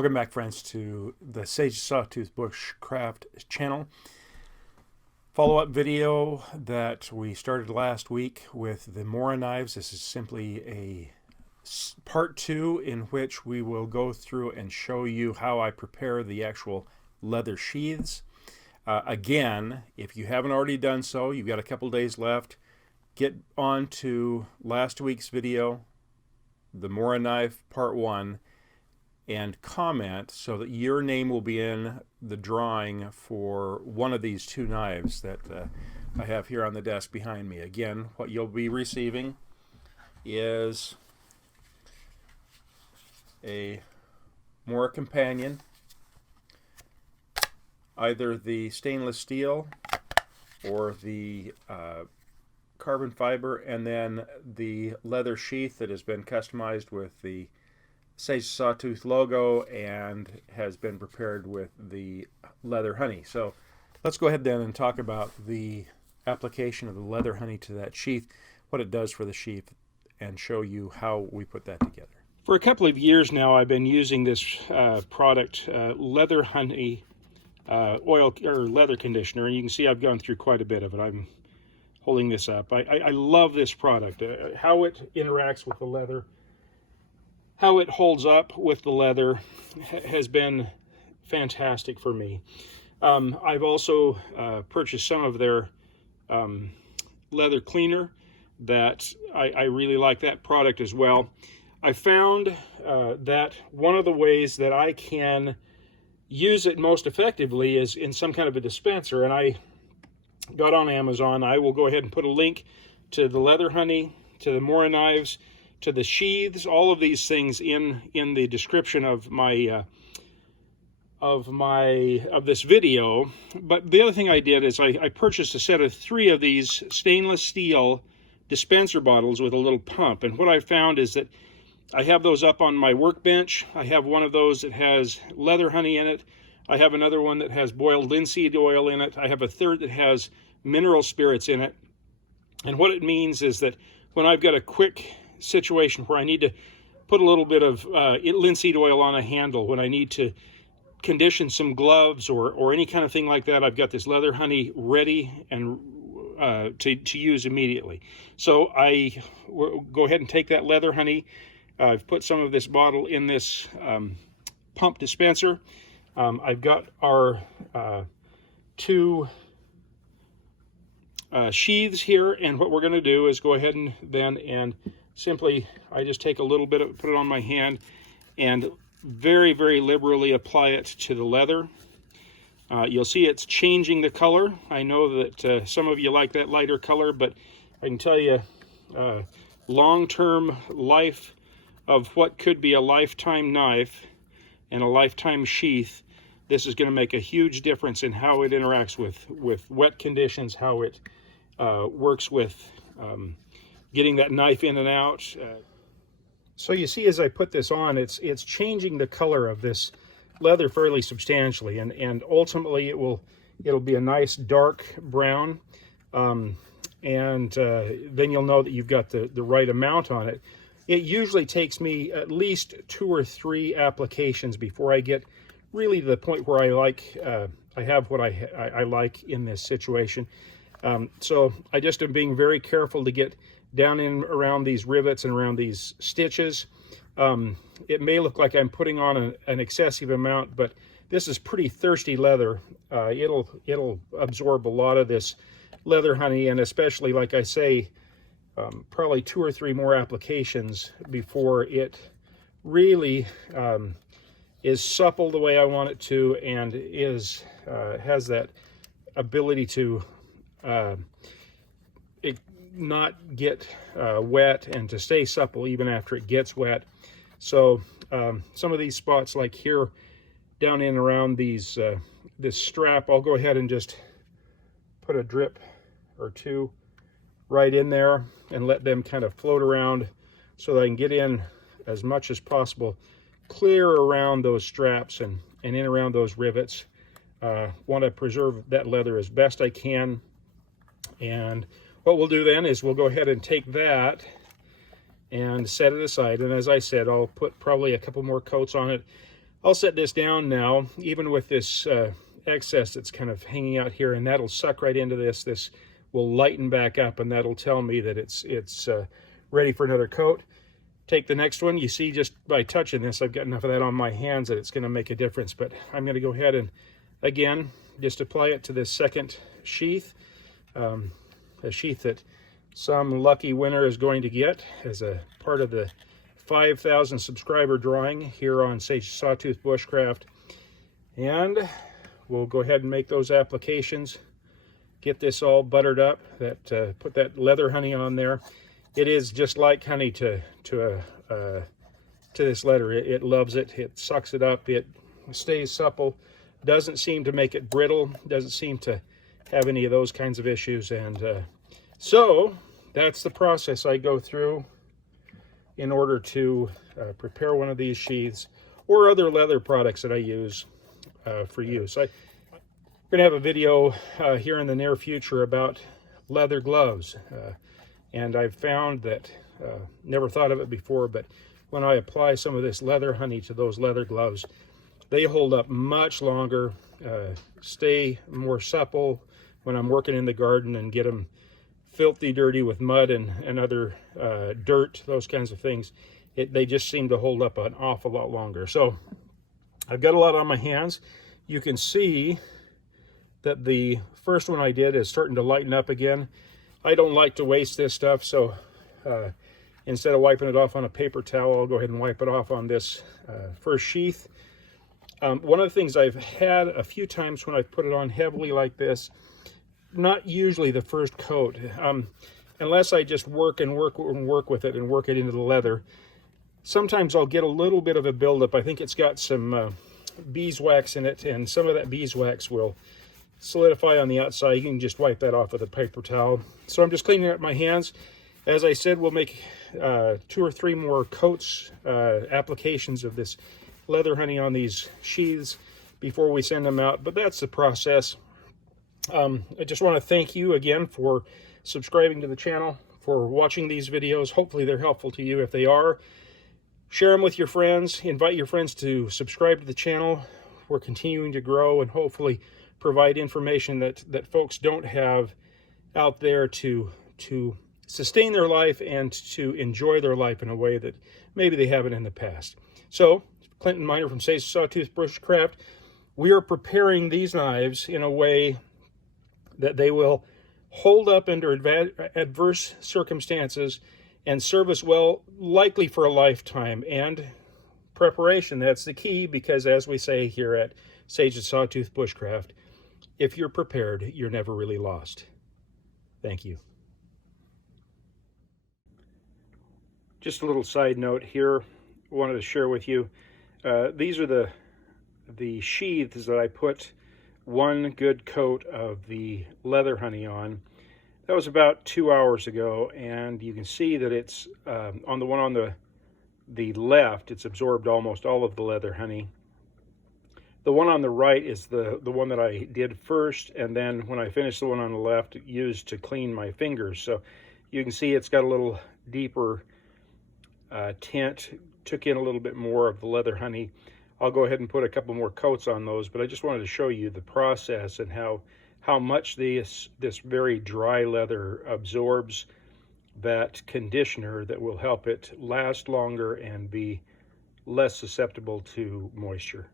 Welcome back, friends, to the Sawtooth Bushcraft channel. Follow-up video that we started last week with the MoraKnives. This is simply a part 2 in which we will go through and show you how I prepare the actual leather sheaths. Again, if you haven't already done so, you've got a couple days left. Get on to last week's video, the MoraKniv part 1, and comment so that your name will be in the drawing for one of these two knives that I have here on the desk behind me. Again, what you'll be receiving is a Mora Companion, either the stainless steel or the carbon fiber, and then the leather sheath that has been customized with the Sawtooth logo and has been prepared with the leather honey. So let's go ahead then and talk about the application of the leather honey to that sheath, what it does for the sheath, and show you how we put that together. For a couple of years now, I've been using this product, leather honey oil or leather conditioner, and you can see I've gone through quite a bit of it. I'm holding this up. I love this product, how it interacts with the leather, how it holds up with the leather has been fantastic for me. I've also purchased some of their leather cleaner that I really like that product as well. I found that one of the ways that I can use it most effectively is in some kind of a dispenser, and I got on Amazon. I will go ahead and put a link to the leather honey, to the MoraKnives, to the sheaths, all of these things in the description of this video. But the other thing I did is I purchased a set of 3 of these stainless steel dispenser bottles with a little pump, and what I found is that I have those up on my workbench. I have one of those that has leather honey in it. I have another one that has boiled linseed oil in it. I have a third that has mineral spirits in it. And what it means is that when I've got a quick situation where I need to put a little bit of linseed oil on a handle, when I need to condition some gloves or any kind of thing like that, I've got this leather honey ready and to use immediately. So I will go ahead and take that leather honey. I've put some of this bottle in this pump dispenser. I've got our 2 sheaths here, and what we're going to do is go ahead and simply, I just take a little bit of, put it on my hand, and very, very liberally apply it to the leather. You'll see it's changing the color. I know that some of you like that lighter color, but I can tell you, long-term life of what could be a lifetime knife and a lifetime sheath, this is going to make a huge difference in how it interacts with wet conditions, how it works with getting that knife in and out. So you see, as I put this on, it's changing the color of this leather fairly substantially, and ultimately it'll be a nice dark brown, and then you'll know that you've got the right amount on it. It usually takes me at least 2 or 3 applications before I get really to the point where I have what I like in this situation. So I just am being very careful to get down in around these rivets and around these stitches. It may look like I'm putting on an excessive amount, but this is pretty thirsty leather. It'll absorb a lot of this leather honey, and especially, like I say, probably 2 or 3 more applications before it really is supple the way I want it to, and has that ability to not get wet and to stay supple even after it gets wet. So some of these spots, like here down in around these this strap, I'll go ahead and just put a drip or 2 right in there and let them kind of float around so that I can get in as much as possible clear around those straps and in around those rivets. Want to preserve that leather as best I can. And what we'll do then is we'll go ahead and take that and set it aside. And as I said, I'll put probably a couple more coats on it. I'll set this down now, even with this excess that's kind of hanging out here, and that'll suck right into this. This will lighten back up, and that'll tell me that it's ready for another coat. Take the next one. You see, just by touching this, I've got enough of that on my hands that it's going to make a difference. But I'm going to go ahead and, again, just apply it to this second sheath, a sheath that some lucky winner is going to get as a part of the 5,000 subscriber drawing here on Sawtooth Bushcraft. And we'll go ahead and make those applications, get this all buttered up, put that leather honey on there. It is just like honey to this leather. It loves it. It sucks it up. It stays supple. Doesn't seem to make it brittle. Doesn't seem to have any of those kinds of issues. And so that's the process I go through in order to prepare one of these sheaths or other leather products that I use for use. I'm going to have a video here in the near future about leather gloves. And I've found that, never thought of it before, but when I apply some of this leather honey to those leather gloves, they hold up much longer, stay more supple when I'm working in the garden and get them filthy dirty with mud and other dirt, those kinds of things. They just seem to hold up an awful lot longer. So I've got a lot on my hands. You can see that the first one I did is starting to lighten up again. I don't like to waste this stuff, so instead of wiping it off on a paper towel, I'll go ahead and wipe it off on this first sheath. One of the things I've had a few times when I've put it on heavily like this, not usually the first coat, unless I just work with it and work it into the leather. Sometimes I'll get a little bit of a buildup. I think it's got some beeswax in it, and some of that beeswax will solidify on the outside. You can just wipe that off with a paper towel. So I'm just cleaning up my hands. As I said, we'll make 2 or 3 more coats, applications of this leather honey on these sheaths before we send them out. But that's the process. I just want to thank you again for subscribing to the channel, for watching these videos. Hopefully they're helpful to you. If they are, share them with your friends. Invite your friends to subscribe to the channel. We're continuing to grow and hopefully provide information that folks don't have out there to sustain their life and to enjoy their life in a way that maybe they haven't in the past. So, Clinton Miner from Sawtooth Bushcraft, we are preparing these knives in a way that they will hold up under adverse circumstances and serve us well, likely for a lifetime. And preparation, that's the key, because as we say here at Sawtooth Bushcraft, if you're prepared, you're never really lost. Thank you. Just a little side note here, I wanted to share with you. These are the sheaths that I put one good coat of the leather honey on. That was about 2 hours ago, and you can see that it's on the one on the left, it's absorbed almost all of the leather honey. The one on the right is the one that I did first, and then when I finished the one on the left, used to clean my fingers. So you can see it's got a little deeper tint, took in a little bit more of the leather honey. I'll go ahead and put a couple more coats on those, but I just wanted to show you the process and how much this very dry leather absorbs that conditioner that will help it last longer and be less susceptible to moisture.